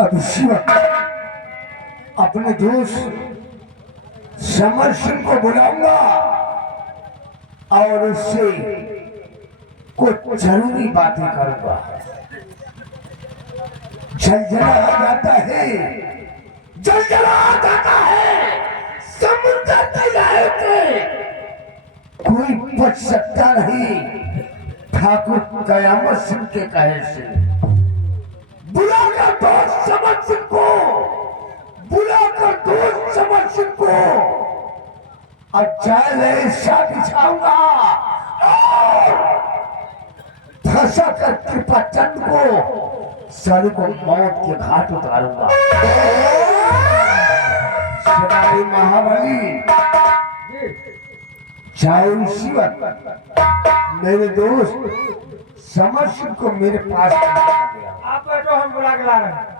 अब इसी वक्त अपने दोस्त समर सिंह को बुलाऊंगा और उससे कुछ जरूरी बातें करूंगा। जलजला आ जाता है, जलजला आ जाता है समुद्र दरिया से, कोई बच सकता नहीं ठाकुर कयामत सिंह के कहे से। बुलाकर दोस्त समर सिंह को, बुलाकर दोस्त समर सिंह को और जाल ऐसा बिछाऊंगा और फंसा कर कृपा चंद को सारे को मौत के घाट उतारूंगा। सदाई महाबली चाहे शिवक मेरे दोस्त समर सिंह को मेरे पास आप बैठो, हम बुला के ला रहे हैं।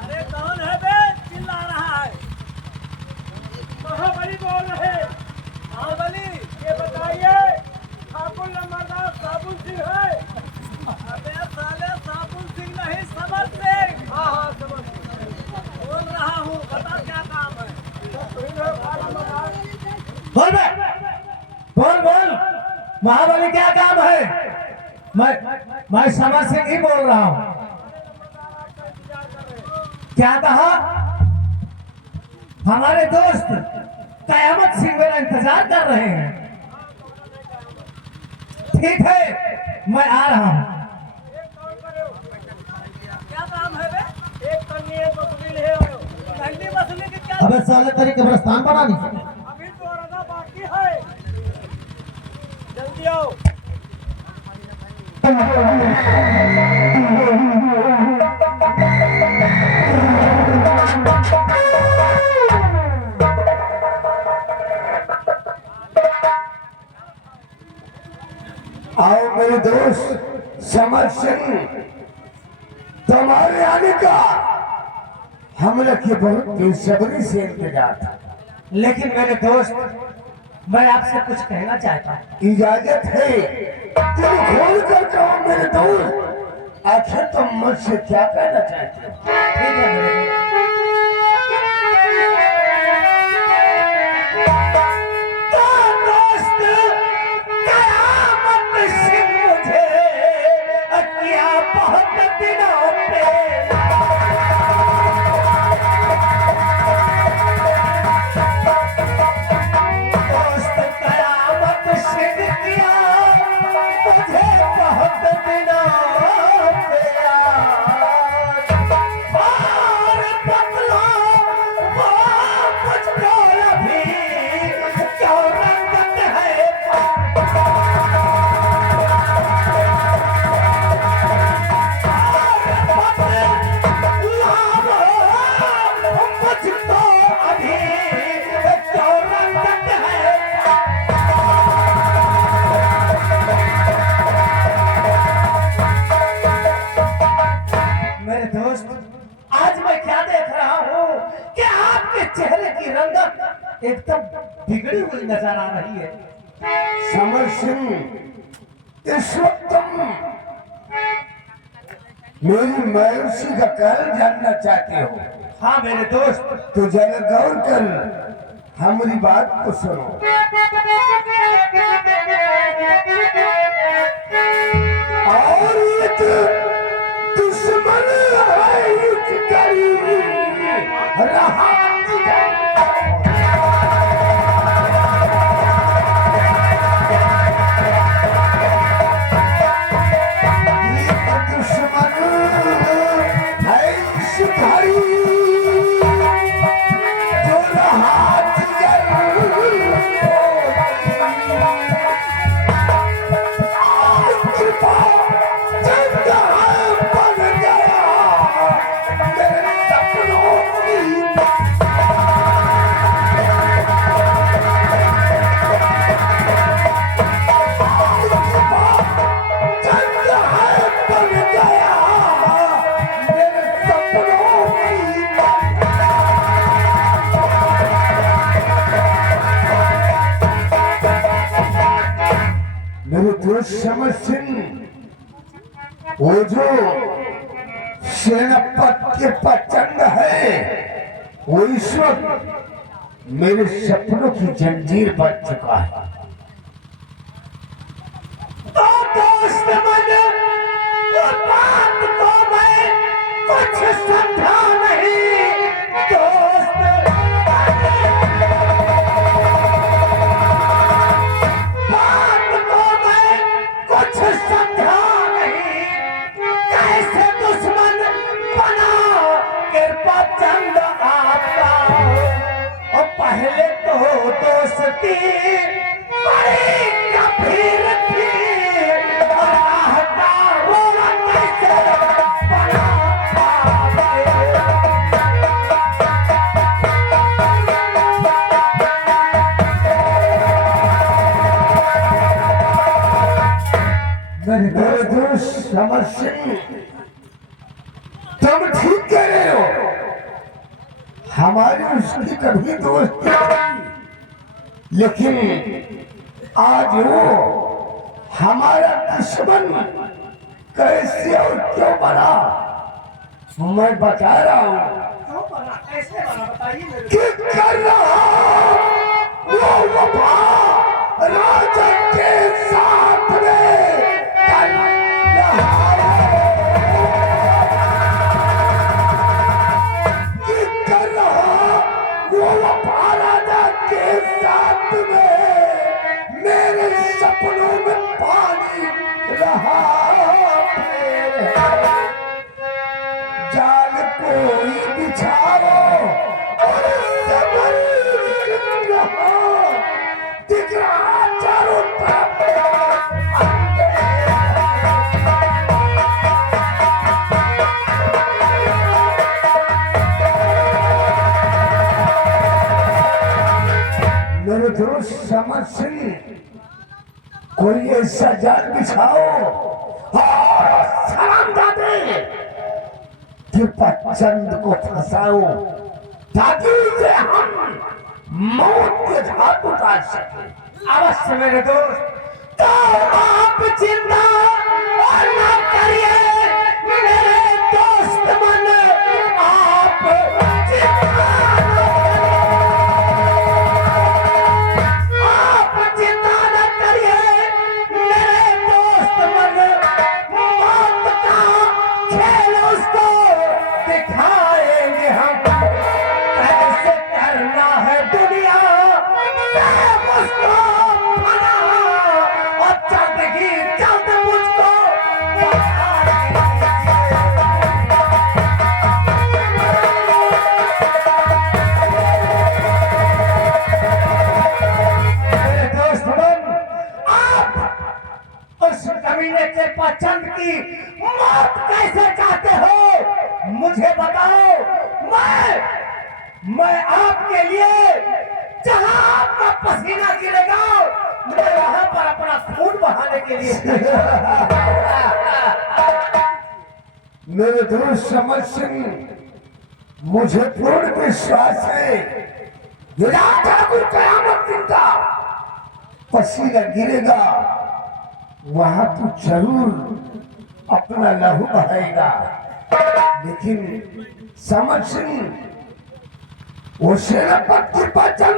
अरे कौन है बे चिल्ला रहा है? महाबली बोल रहे। महाबली ये बताइए ठाकुर नंबरदार साबुन सिंह है? अबे साले साबुन सिंह नहीं समर सिंह। हाँ हाँ समझ गए। बोल रहा हूँ, बता क्या काम है? बोल बे, बोल बोल, महाबली क्या काम है? मैं समर सिंह ही बोल रहा हूँ। क्या कहा? हमारे दोस्त कयामत सिंह मेरा इंतजार कर रहे हैं। ठीक है, मैं आ रहा हूँ। क्या काम है बे? एक कन्नी एक वसूली है। कंडी वसूली की क्या? अबे साले तेरी कब्रिस्तान बनानी। अभी तो रजा बाकी है, जल्दी आओ। आओ मेरे दोस्त समर सिंह, तुम्हारे आने का हम लोग की बहुत बेसब्री से इंतजार था। लेकिन मेरे दोस्त, मैं आपसे कुछ कहना चाहता हूँ। इजाजत है, दिल खोल कर कहो मेरे दोस्त, आखिर तुम मुझसे क्या कहना चाहते हो? ठीक है मेरे दोस्त। मेरे दोस्त, आज मैं क्या देख रहा हूँ कि आपके चेहरे की रंगत एकदम बिगड़ी हुई नजर आ रही है। समर सिंह, इस वक्त तुम मेरी मायूसी का कारण जानना चाहते हो? हाँ मेरे दोस्त। तो जरा गौर कर हमारी बात को सुनो। और एक दुश्मन है इस गरीब रहा समर सिंह वो जो सेनापति के प्रचंड है वो इस वक्त मेरे सपनों की जंजीर बन चुका है। तो दोस्त मन वो बात को मैं कुछ समझा नहीं दोस्त बात को मैं कुछ समझा नहीं कैसे दुश्मन बना कृपा चंद आपका और पहले तो दोस्ती बड़ी गंभीर थी और आहता रोना कैसे बना मेरे दोस्त समर सिंह तुम ठीक कह रहे हो। हमारी उसकी कभी दोस्ती नहीं, लेकिन आज वो हमारा दुश्मन कैसे और क्यों बना मैं बता रहा हूँ। क्यों बना कैसे बना बताइए मेरे कि कर रहा वो वफा राजा के साथ में कर रहा कि कर रहा वो वफा राजा के साथ में मेरे सपनों में पानी रहा जाल कोई बिछाओ और समर सिंह रहा दिख रहा चारों तरफ मेरे दोस्त समर सिंह कोई ऐसा जाल बिछाओ और सलाम दादे कृपा चंद को फंसाओ ताकि उसे हम मौत के घाट उतार सके। अवश्य मेरे दोस्त तो आप चिंता और ना करिए मेरे दोस्त मन आप चिंता आप चिंता न करिए मेरे दोस्त मन मौत का खेल उसको दिखाएंगे हम कैसे करना है दुनिया से मुझको बना और जल्द ही जल्द मुझको मेरे दोस्त बन आप उस कमीने के पचंद की मौत कैसे चाहते हो मुझे बताओ। मैं आपके लिए जहां आपका पसीना गिरेगा मैं वहां पर अपना खून बहाने के लिए मेरे दोस्त समर सिंह मुझे पूर्ण विश्वास है विराट ठाकुर कयामत दिन का पसीना गिरेगा वहां तू जरूर अपना लहू बहाएगा। लेकिन समर सिंह वो सेनापति बचन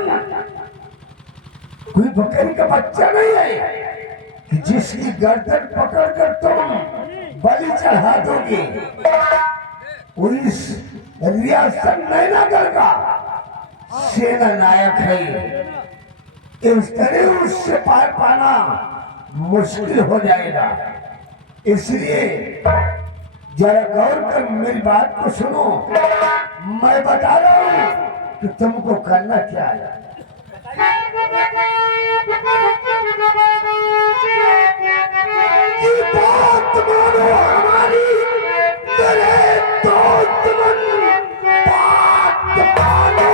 कोई बकरी का बच्चा नहीं है कि जिसकी गर्दन पकड़कर तुम बलि चढ़ा दोगे। वो इस रियासत नैनागढ़ का सेना नायक है। इस तरह उससे पार पाना मुश्किल हो जाएगा। इसलिए जरा गौर कर मेरी बात को सुनो। मैं बता रहा हूँ कि तुमको करना क्या है। कि बात मानो हमारी मेरे दोस्त मन, बात मानो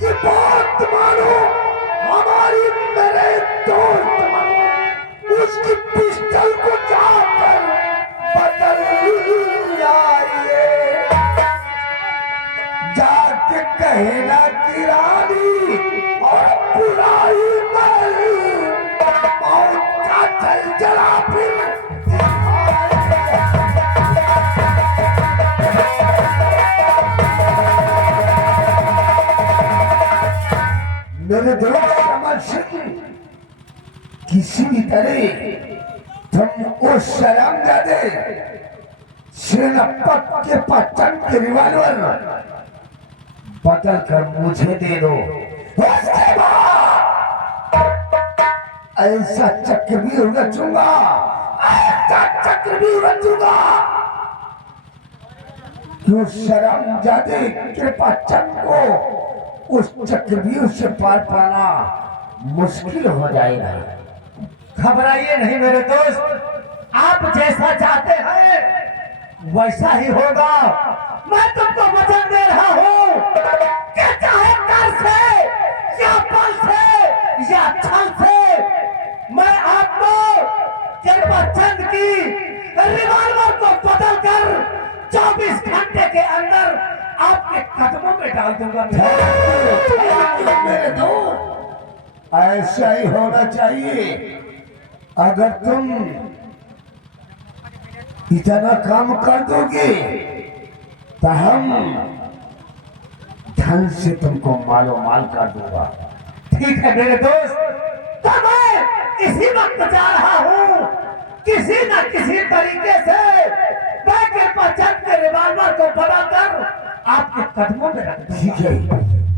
कि बात मानो हमारी मेरे दोस्त मन, उसकी पिस्टल को जाकर बदल आइए। जाके कहना कि रानी और बुराई मेरे दोस्त कमल सिंह, किसी भी तरह तुम उस शरामजादे सेनापत के पतन के रिवॉल्वर बदल कर मुझे दे दो। उसके बाद ऐसा चक्रव्यूह रचूंगा, ऐसा चक्रव्यूह रचूंगा कि उस शरामजादे के पतन को उस चक्रव्यूह से पार पाना मुश्किल हो जाएगा। घबराइए नहीं मेरे दोस्त, आप जैसा चाहते हैं वैसा ही होगा। मैं तुमको वचन दे रहा हूँ कि चाहे कर से या बल से या छल से मैं आपको चंद की रिवॉल्वर को बदल कर 24 घंटे के अंदर आपके कदमों में डाल दूंगा। मेरे दोस्त, ऐसा ही होना चाहिए। अगर तुम इतना काम कर दोगे तो हम धन से तुमको मालो माल कर दूंगा। ठीक है मेरे दोस्त, तो मैं इसी वक्त जा रहा हूँ। किसी न किसी तरीके से मैं कृपा चंद के रिवॉल्वर को बदलकर आपके कदमों में रख दूंगा। ठीक है,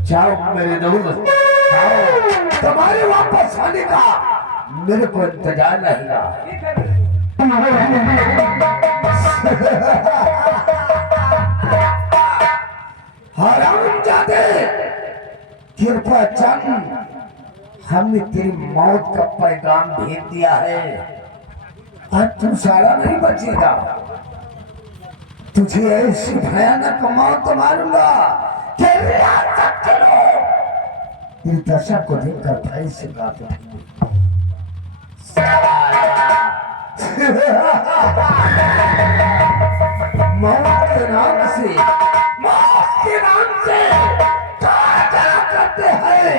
जाओ मेरे दोस्त, जाओ। तुम्हारे वापस आने का मेरे को इंतजार रहेगा। हरामजादे, कृपा चंद, हमने तेरी मौत का पैगाम भेज दिया है। अब तू सारा नहीं बचेगा। तुझे ऐसी भयानक मौत मारूंगा कि रियासत के लोग तेरी दशा को देखकर भय से गाते रहेंगे। मौत के नाम से, मौत के नाम से क्या करते हैं?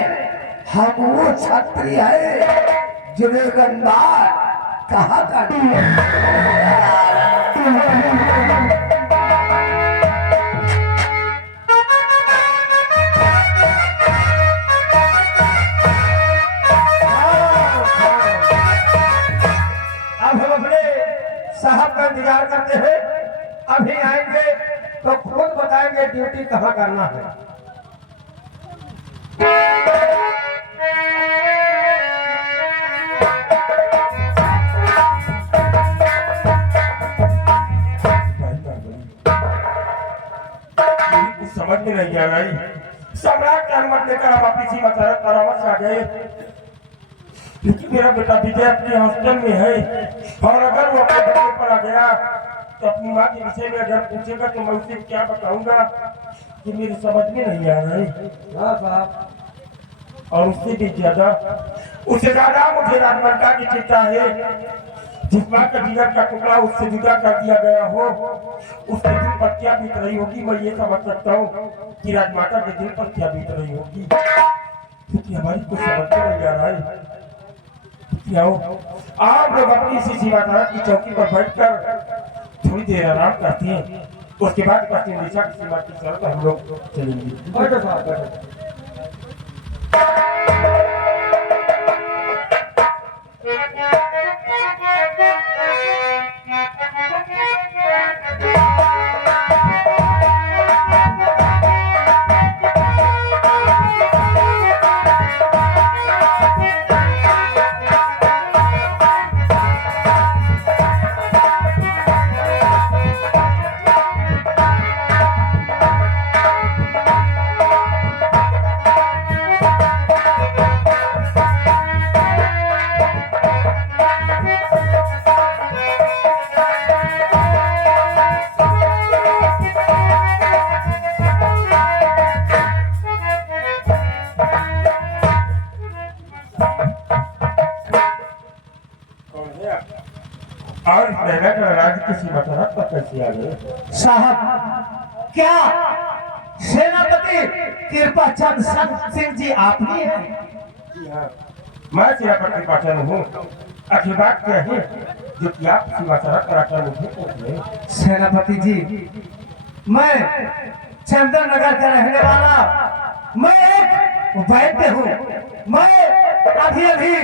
हम वो छात्री है जिन्हें गंदार कहा करते हैं। साहब का इंतजार करते हैं, अभी आएंगे तो खुद बताएंगे ड्यूटी कहाँ करना है। कुछ समझ में नहीं आ रही। सम्राट की अनुमति लेकर हम अपनी सीमा करावत से आ गए, लेकिन मेरा बेटा विजय अपने हॉस्टल में है और अगर वो अपने घर पर आ गया तो अपनी माँ के विषय में अगर पूछेगा तो मैं उसे क्या बताऊंगा कि मेरी समझ में नहीं आ रही। हाँ साहब, और उससे ज्यादा मुझे राजमलका की चिंता है। जिस बात का जिगर का टुकड़ा उससे जुदा कर दिया गया हो, उसके दिल पर क्या बीत रही होगी। मैं ये समझ सकता हूँ कि राजमाता के दिल पर क्या बीत रही होगी, क्योंकि हमारी कुछ समझ में नहीं आ रहा है। आप लोग अपनी इसी सीमाधार की चौकी पर बैठकर थोड़ी देर आराम करते हैं, उसके बाद पश्चिम दिशा की सीमा की तरफ हम लोग चलेंगे। और राज्य की सीमा तरफ पर कैसे आ गए? साहब, क्या सेनापति कृपा चंद सिंह जी आप ही हैं? मैं सेनापति कृपाचंद हूँ। अखिल बात क्या है जो कि आप सीमा सरहद कराकर मुझे पूछ रहे हैं। सेनापति जी, मैं चंदन नगर का रहने वाला, मैं एक वैद्य हूँ। मैं अभी अभी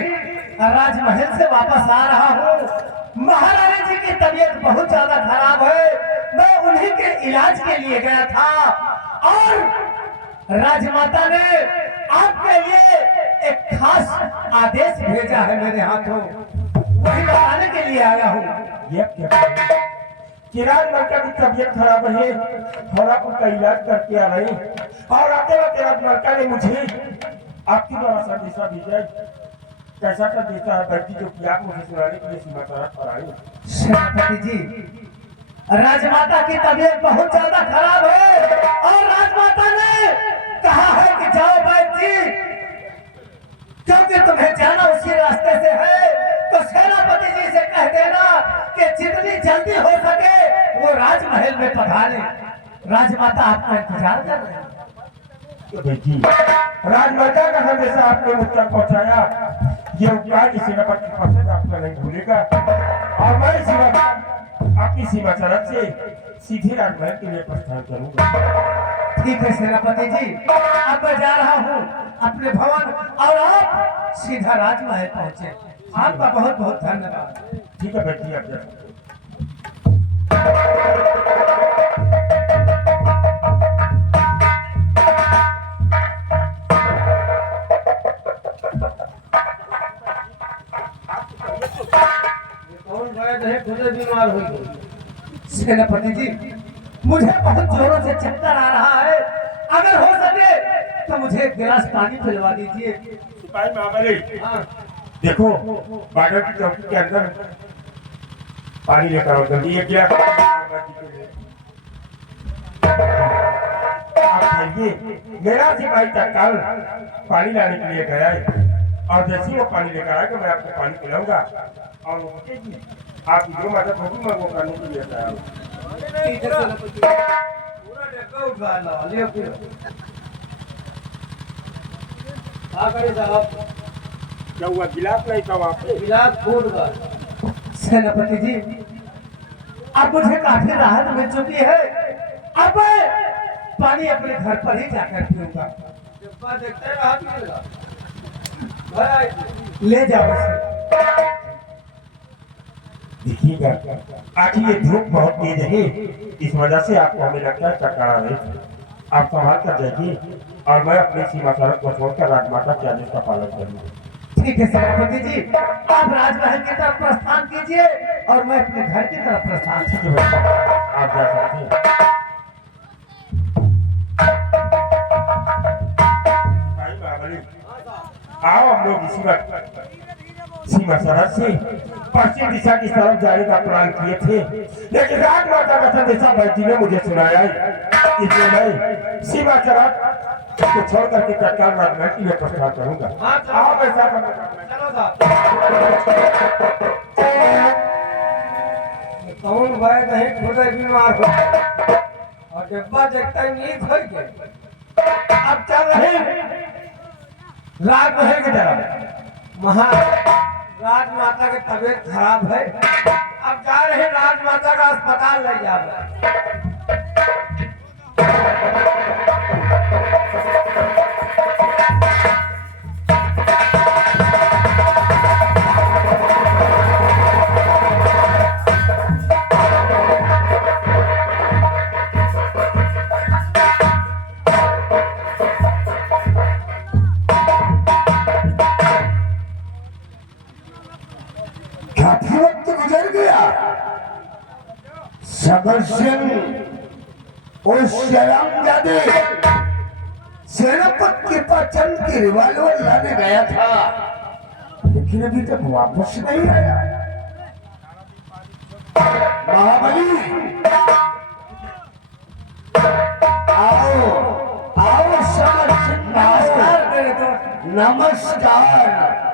राजमहल से वापस आ रहा हूँ। महारानी जी की तबीयत बहुत ज्यादा खराब है। मैं उन्हीं के इलाज के लिए गया था और राजमाता ने आपके लिए एक खास आदेश भेजा है मेरे हाथों, वही बताने के लिए आया हूँ। ये क्या किरान मलका की तबीयत खराब है और आप उनका इलाज करके आ रहे हैं और आते वक्त राज मलका ने मुझे आपकी द्वारा संदेशा भेजा है। कैसा संदेशा है बैठी जो कि आप मुझे सुनाने के लिए सीमा सरहद पर आए? सेनापति जी, राजमाता की तबीयत बहुत ज्यादा खराब है और राजमाता ने कहा है कि जाओ वैद्य जी, क्योंकि तुम्हें जाना उसी रास्ते से है, तो सेनापति जी से कह देना कि जितनी जल्दी हो सके वो राजमहल में पधारे। राजमाता आपका इंतजार कर रहे हैं। तो बेटी राजमाता का संदेशा आपने मुझ तक पहुंचाया, ये उपकार की सेनापति के पास आपका नहीं भूलेगा और मैं सीमा आपकी सीमा सरहद से सीधे राजमहल के लिए प्रस्थान करूंगा। ठीक है सेनापति जी, अब मैं जा रहा हूँ अपने भवन और आप सीधा राजमहल पहुंचे। आपका बहुत बहुत धन्यवाद। ठीक है बेटी, आप जा। बीमार हो गई। सेनापति जी, मुझे बहुत जोरों से चक्कर आ रहा है, अगर हो सके तो मुझे एक गिलास पानी पिलवा दीजिए। सिपाही महाबली, हाँ, देखो बाडर की चौकी के अंदर पानी लेकर आओ जल्दी। एक गिलास आप खाइए। मेरा सिपाही तत्काल पानी लाने के लिए गया है और जैसे ही वो पानी लेकर आए तो मैं आपको पानी पिलाऊंगा और रुकेगी। आपकी जो मदद होगी मैं वो करने के लिए तैयार हूँ। ठीक है सेनापति। पूरा डब्बा उठवा लो, ले फिर। हाँ करे साहब, क्या हुआ, गिलास नहीं था वहाँ पे? गिलास फूट गया। सेनापति जी, अब मुझे काफी राहत मिल चुकी है। अब मैं पानी अपने घर पर ही जाकर पीऊंगा। डब्बा देखते रहा पीएगा। भाई ले जाओ इसे। देखिएगा, आखिर ये धूप बहुत तेज है, इस वजह से आपको हमें लगता है चक्कर आ रहे। आप संभाल कर जाइए और मैं अपनी सीमा सरहद को छोड़कर राजमाता के आदेश का पालन करूंगा। ठीक है सेनापति जी, आप राजमहल की तरफ प्रस्थान कीजिए और मैं अपने घर की तरफ प्रस्थान ठीक है बेटा, आप जा सकते हैं। भाई महाबली, आओ हम लोग इसी वक्त सीमा सरहद से पश्चिम दिशा की तरफ जाने का प्लान किए थे, लेकिन राजमाता का संदेशा भाई ने मुझे सुनाया है, इसलिए मैं सीमा सरहद को छोड़ करके तत्काल राजमहल के लिए प्रस्थान करूंगा। आओ ऐसा चलो साहब। कौन भाई नहीं खुद ही बीमार हो और डब्बा देखता ही नींद हो गई। अब चल रहे राजमहल की तरफ। राजमाता की तबीयत खराब है, अब जा रहे राजमाता का अस्पताल ले जा रहे। काफी वक्त गुजर गया। सबर सिंह और शरामजादे सेनापति के पास चंद की रिवॉल्वर लाने गया था, लेकिन अभी तक वापस नहीं आया। महाबली, आओ आओ सबर सिंह, नमस्कार मेरे दोस्त। नमस्कार।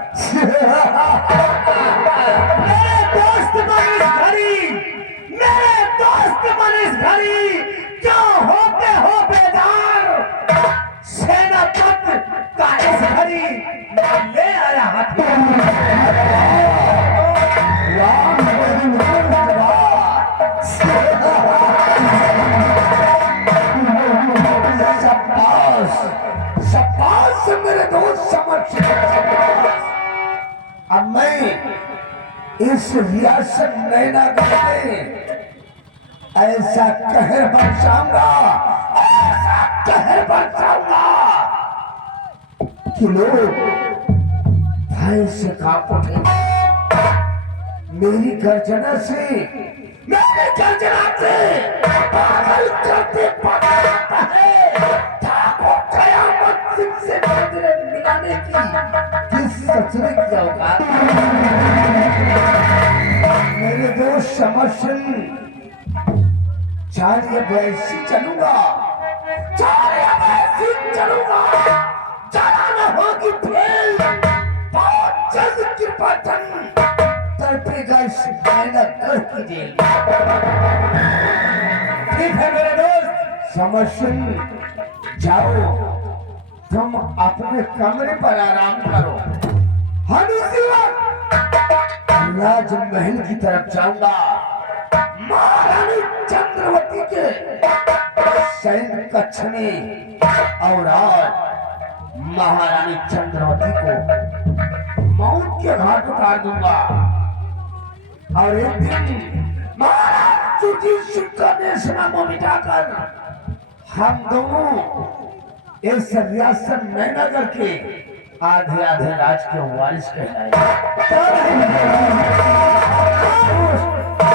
मेरे दोस्त मनीष घरी, मेरे दोस्त मनीष घरी, क्यों होते हो बेजार? सेनापति का इस घरी मैं ले आया हाथी। राम शाबाश शाबाश मेरे दोस्त समझ अब मैं इस रियासत नैनागढ़ में ऐसा कहर बरसाऊंगा ऐसा कहर बरसाऊंगा कि लोग भय से कांप उठे मेरी गर्जना से पागल करते पकड़ता है ठाकुर कयामत सिंह से नजरें मिलाने की किस सचने की औकात मेरे दोस्त समर्शन चाहे वैसी चलूंगा चाहे वैसी चलूंगा चला न होगी फेल बहुत जल्द कृपा तड़पेगा इस नैनागढ़ की जेल ठीक है मेरे दोस्त। समर्शन जाओ तुम अपने कमरे पर आराम करो हम इसी वक्त राजमहल की तरफ जाऊंगा महारानी चंद्रवती के सैन्य कक्ष में और आज महारानी चंद्रवती को मौत के घाट उतार दूंगा और एक दिन महाराज युधिष्ठिर का देशनामा मिटाकर हम दोनों इस रियासत नैनागढ़ के आधे आधे राज के वारिस कहलाएंगे।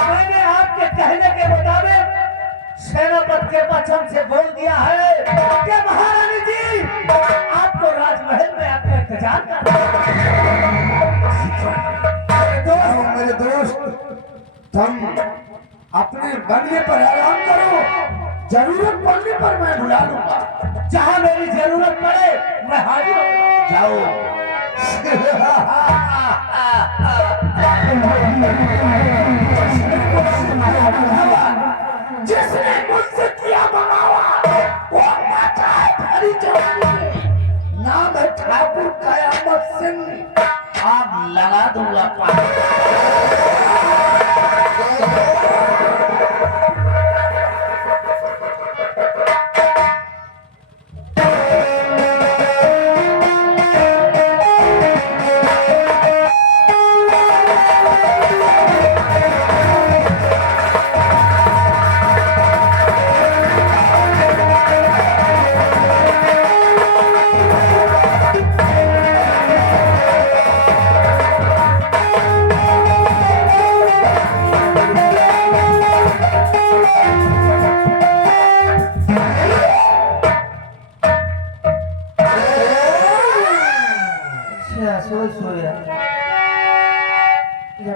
मैंने आपके कहने के मुताबिक सेनापति के वचन से बोल दिया है कि महारानी जी आपको राजमहल में आपका इंतजार कर मेरे दोस्त तुम अपने बंगले पर आराम करो जरूरत पड़ने पर मैं बुला लूंगा जहां मेरी जरूरत पड़े मैं हाजिर हूं। जाओ जिसने मुझसे किया बगावत वो माता है भरी जवानी नाम है ठाकुर कयामत सिंह आग लगा दूंगा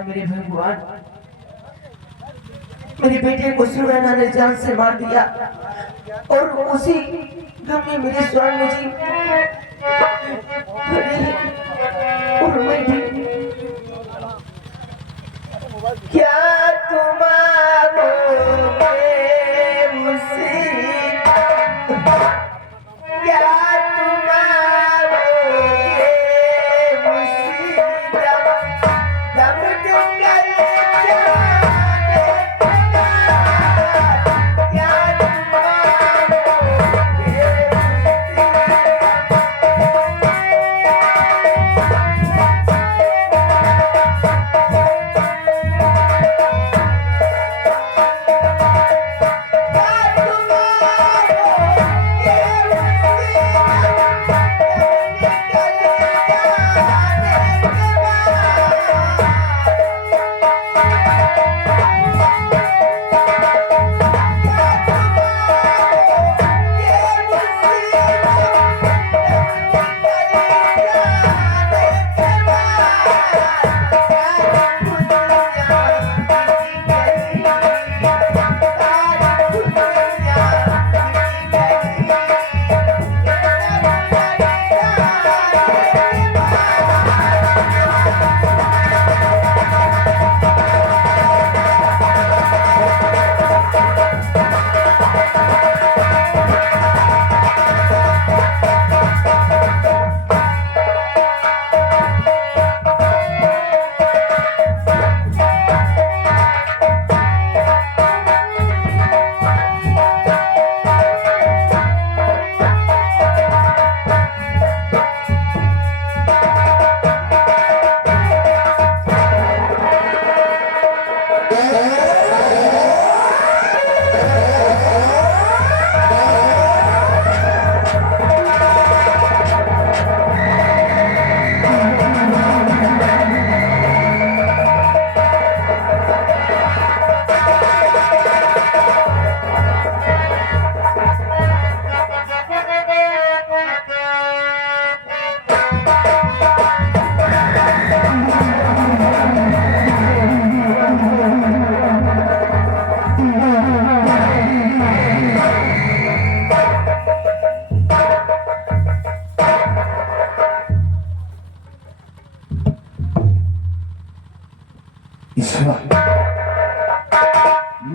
मेरे भगवान मेरे बेटे को सुनैना ने जान से मार दिया और उसी गम में मेरे स्वामी जी और मैं भी क्या तुम्हारे मुझसे क्या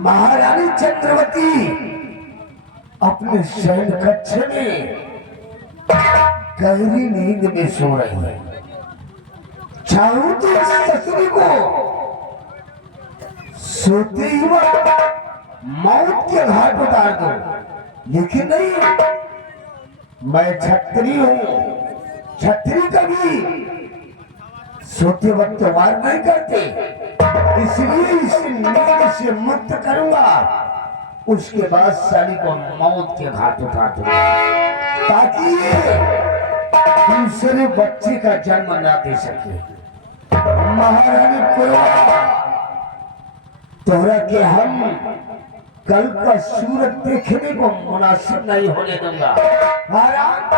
महारानी चंद्रवती अपने शयन कक्ष में गहरी नींद में सो रही है। चाहूं तो इस ससुरी को सोते ही वक्त मौत के घाट उतार दो, लेकिन नहीं, मैं छत्री हूं। छत्री कभी सोते वक्त वार नहीं करते, इसलिए इसे नींद से मुक्त करूंगा। उसके बाद साली को मौत के घाट उठा दूंगा, ताकि ये दूसरे बच्चे का जन्म न दे सके। महारानी कुरवा, तोहरा के हम कल का सूरत देखने को मुनासिब नहीं होने दूंगा। महारानी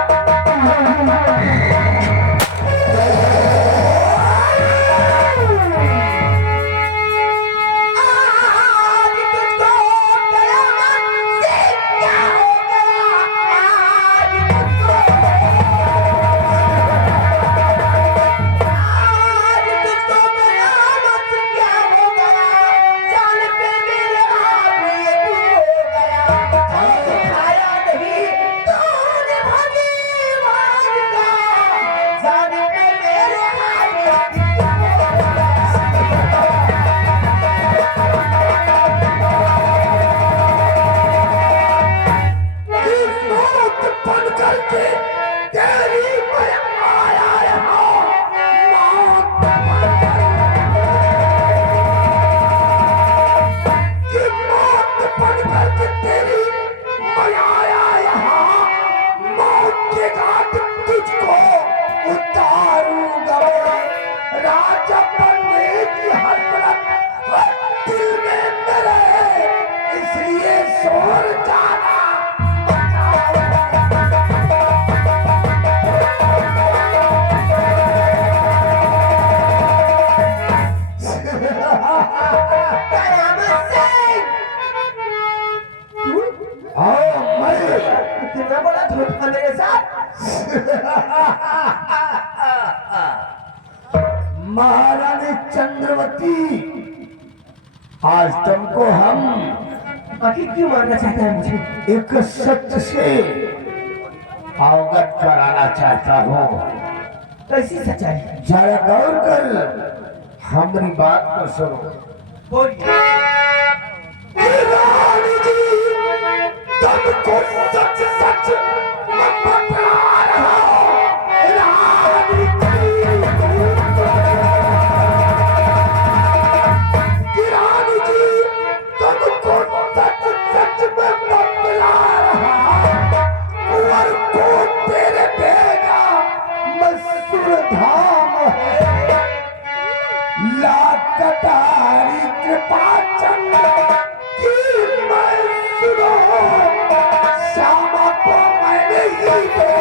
चंद्रवती, आज तुमको हम आखिर क्यों मारना चाहता है मुझे? एक सत्य से अवगत कराना चाहता हूँ। कैसी सच्चाई? जरा गौर कर हमारी बात को सुनो। बोलिए। रानी जी, तुमको सच सच मैं बता रहा हूँ। रानी जी, रानी जी, तुमको सच सच मैं बता रहा हूँ। कुंवर को तेरे भेजा मसूर धाम है, लाख कटारी कृपा चंद्र की मैं सुनो, श्यामा को मैंने ही देखा।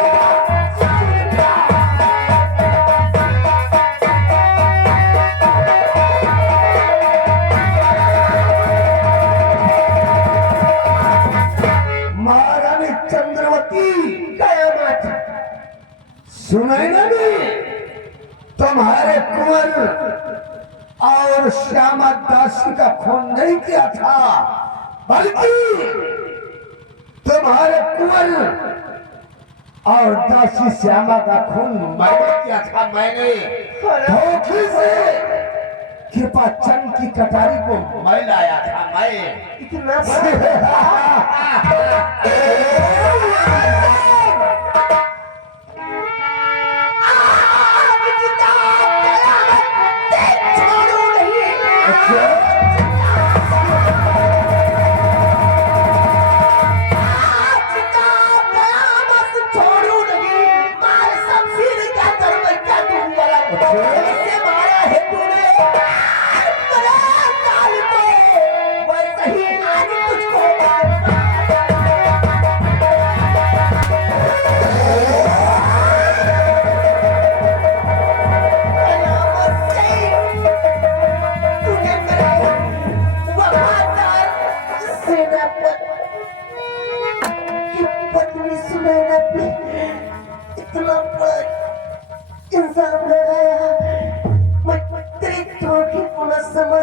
महारानी चंद्रवती, कयामत। सुनाई ना भी, तुम्हारे कुंवर और श्यामा दासी का खून नहीं किया था, बल्कि तुम्हारे कुंवर और दासी श्यामा का खून मैंने किया था। मैंने धोखे से कृपा चंद की कटारी को मैं लाया था। मैं इतना पत्नी सुनैना पे इतना बड़ा इंसान लगा